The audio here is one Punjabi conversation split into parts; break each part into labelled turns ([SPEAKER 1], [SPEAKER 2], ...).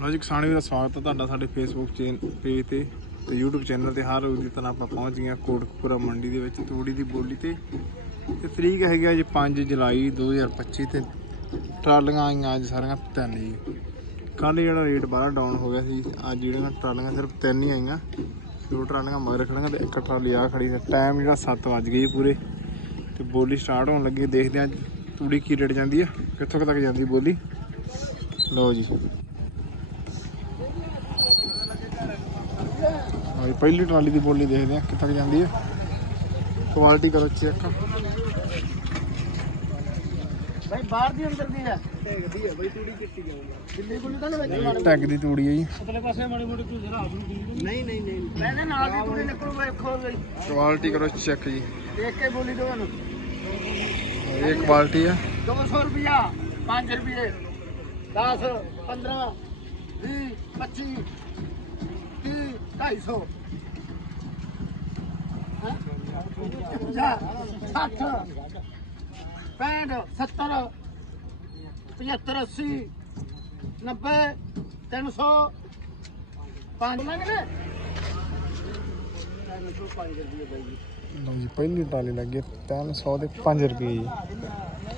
[SPEAKER 1] ਲੋ ਜੀ, ਕਿਸਾਨ ਵੀਰ ਦਾ ਸਵਾਗਤ ਹੈ ਤੁਹਾਡਾ ਸਾਡੇ ਫੇਸਬੁੱਕ ਚੈਨ ਪੇਜ ਤੇ ਤੇ YouTube ਚੈਨਲ ਤੇ। ਹਰ ਰੋਜ਼ ਦੀ ਤਰ੍ਹਾਂ ਆਪਾਂ ਪਹੁੰਚ ਗਏ ਹਾਂ ਕੋਟਕਪੁਰਾ ਮੰਡੀ ਦੇ ਵਿੱਚ, ਤੂੜੀ ਦੀ ਬੋਲੀ ਤੇ। ਤੇ ਤਰੀਕ ਹੈਗੀ ਆ ਜੀ 5 ਜੁਲਾਈ 2025 ਤੇ। ਟਰਾਲੀਆਂ ਆਈਆਂ ਅੱਜ ਸਾਰੀਆਂ ਤਿੰਨ ਜੀ। ਕੱਲ ਜਿਹੜਾ ਰੇਟ ਬਾਹਲਾ ਡਾਊਨ ਹੋ ਗਿਆ ਸੀ, ਅੱਜ ਜਿਹੜੀਆਂ ਟਰਾਲੀਆਂ ਸਿਰਫ ਤਿੰਨ ਹੀ ਆਈਆਂ। ਦੋ ਟਰਾਲੀਆਂ ਮਗਰ ਖੜੀਆਂ ਤੇ ਇੱਕ ਟਰਾਲੀ ਆ ਖੜੀ ਹੈ ਟਾਈਮ ਜਿਹੜਾ 7 ਵਜ ਗਏ ਜੀ ਪੂਰੇ। ਤੇ ਬੋਲੀ ਸਟਾਰਟ ਹੋਣ ਲੱਗੀ ਦੇਖਦੇ ਹਾਂ ਤੂੜੀ ਕੀ ਰੇਟ ਜਾਂਦੀ ਆ ਕਿੱਥੋਂ ਤੱਕ ਜਾਂਦੀ ਬੋਲੀ। ਲਓ ਜੀ। ਹਾਂ ਪਹਿਲੀ ਟਰਾਲੀ ਦੀ ਬੋਲੀ ਦੇਖਦੇ ਆ ਕਿੱਥੇ ਤੱਕ ਜਾਂਦੀ ਹੈ। ਕੁਆਲਿਟੀ ਕਰੋ ਚੈੱਕ
[SPEAKER 2] ਭਾਈ ਬਾਹਰ ਦੀ ਅੰਦਰ ਦੀ ਹੈ। ਦੇਖਦੀ ਹੈ ਬਈ ਤੂੜੀ ਕਿੱਟੀ ਜਾਊਗਾ ਦਿੱਲੀ ਕੋਲ ਤਾਂ ਮਾੜੀ
[SPEAKER 1] ਟੈਗ ਦੀ ਤੂੜੀ ਹੈ ਜੀ।
[SPEAKER 2] ਅਗਲੇ ਪਾਸੇ ਮਾੜੀ ਮੋਟੀ ਤੂੰ ਜਰਾ ਆਪ ਨੂੰ ਨਹੀਂ ਨਹੀਂ ਨਹੀਂ। ਮੈਂ ਤੇ ਨਾਲ ਦੀ ਤੂੜੀ ਨਿਕਲੂ ਵੇਖੋ ਬਈ
[SPEAKER 1] ਕੁਆਲਿਟੀ ਕਰੋ ਚੈੱਕ ਜੀ।
[SPEAKER 2] ਦੇਖ ਕੇ ਬੋਲੀ ਤੁਹਾਨੂੰ।
[SPEAKER 1] ਇਹ ਕੁਆਲਿਟੀ ਆ।
[SPEAKER 2] 200 ਰੁਪਿਆ 5 ਰੁਪਏ 10 15 20 25 30 250 ਹਾਂ 60 65 70 75 80 90 300 5 ਮੰਗਦੇ 305 ਰੁਪਏ ਜੀ
[SPEAKER 1] ਲਓ ਜੀ, ਪਹਿਲੀ ਟਰਾਲੀ ਲੱਗੀ 300 ਦੇ 5 ਰੁਪਏ ਜੀ।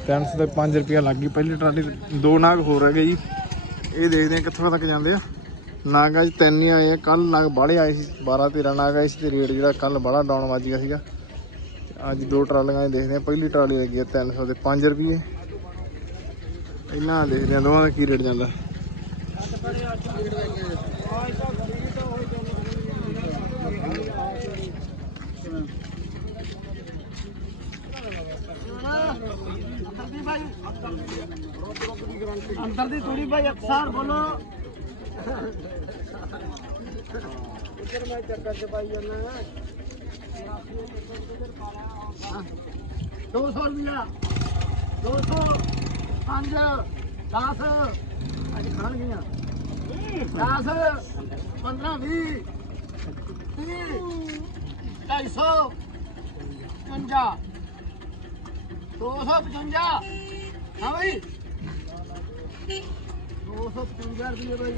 [SPEAKER 1] 300 ਦੇ 5 ਰੁਪਏ ਲੱਗੀ, ਪਹਿਲੀ ਟਰਾਲੀ ਦੋ ਨਾਗ ਹੋਰ ਹੈਗੇ ਜੀ। ਇਹ ਦੇਖਦੇ ਆ ਕਿੱਥੋਂ ਤੱਕ ਜਾਂਦੇ ਆ। ਨਾਗ ਅੱਜ ਤਿੰਨ ਹੀ ਆਏ ਆ। ਕੱਲ ਨਾਗ ਬਾਹਲੇ ਆਏ ਸੀ 12 13 ਨਾਗ ਆਏ ਸੀ ਤੇ ਰੇਟ ਜਿਹੜਾ ਕੱਲ ਬੜਾ ਡਾਊਨ ਵੱਜ ਗਿਆ ਸੀਗਾ। ਅੱਜ ਦੋ ਟਰਾਲੀਆਂ ਦੇਖਦੇ ਆ, ਪਹਿਲੀ ਟਰਾਲੀ ਲੱਗੀ ਆ 300 ਦੇ 5 ਰੁਪਏ ਇਹਨਾਂ ਦੇਖਦੇ ਆ ਦੋਵਾਂ ਦਾ ਕੀ ਰੇਟ ਜਾਂਦਾ।
[SPEAKER 2] ਅੰਦਰ ਦੀ ਥੋੜੀ ਭਾਈ ਅਕਸਰ ਬੋਲੋ। ਇੱਧਰ ਮੈਂ ਚੱਕਰ ਚ ਪਾਈ ਜਾਂਦਾ 200 ਰੁਪਿਆ 200 5 10 ਅੱਜ ਖਾਣ ਗਈਆਂ 10 15 20 30 250 255 ਹਾਂ ਬਈ 255 ਰੁਪਏ ਬਾਈ।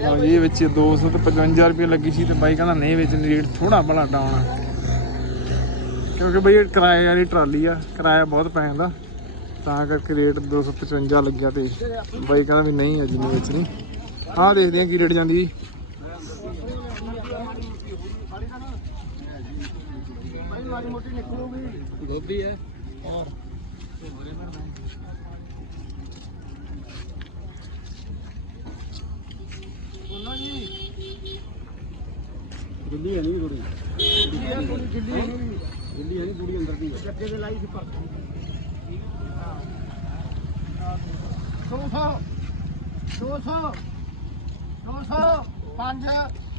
[SPEAKER 1] ਲਓ ਜੀ ਇਹ ਵਿੱਚ 200 ਤੇ 55 ਰੁਪਏ ਲੱਗੀ ਸੀ ਤੇ ਬਾਈ ਕਹਿੰਦਾ ਨਹੀਂ ਵੇਚਣ ਦੀ ਰੇਟ ਥੋੜਾ ਬੜਾ ਡਾਊਨ ਆ। ਕਿਉਂਕਿ ਬਈ ਇਹ ਕਿਰਾਏ ਵਾਲੀ ਟਰਾਲੀ ਆ ਕਿਰਾਇਆ ਬਹੁਤ ਪੈ ਜਾਂਦਾ ਤਾਂ ਕਰਕੇ ਰੇਟ 255 ਲੱਗਿਆ ਤੇ ਬਾਈ ਕਹਿੰਦਾ ਵੀ ਨਹੀਂ ਅੱਜ ਨਹੀਂ। ਵੇਚਣੀ ਆਹ ਦੇਖਦੇ ਆ ਕੀ ਰੇਟ ਜਾਂਦੀ। ਜੀ
[SPEAKER 2] ਭਾਈ ਮਾੜੀ ਮੋਟੀ ਨਿਕਲੂਗੀ ਗੋਭੀ ਹੈ ਬੋਲੋ ਜੀ
[SPEAKER 3] ਦਿੱਲੀ ਹੈ ਨਹੀਂ ਥੋੜੀ
[SPEAKER 2] ਦਿੱਲੀ ਹੈ ਥੋੜੀ ਦਿੱਲੀ ਹੈ
[SPEAKER 3] ਦਿੱਲੀ ਹੈ ਨਹੀਂ ਥੋੜੀ ਅੰਦਰ ਦੀ
[SPEAKER 2] ਜੱਗੇ ਦੇ ਲਾਈ ਸੀ ਪਰ 200 200 200 5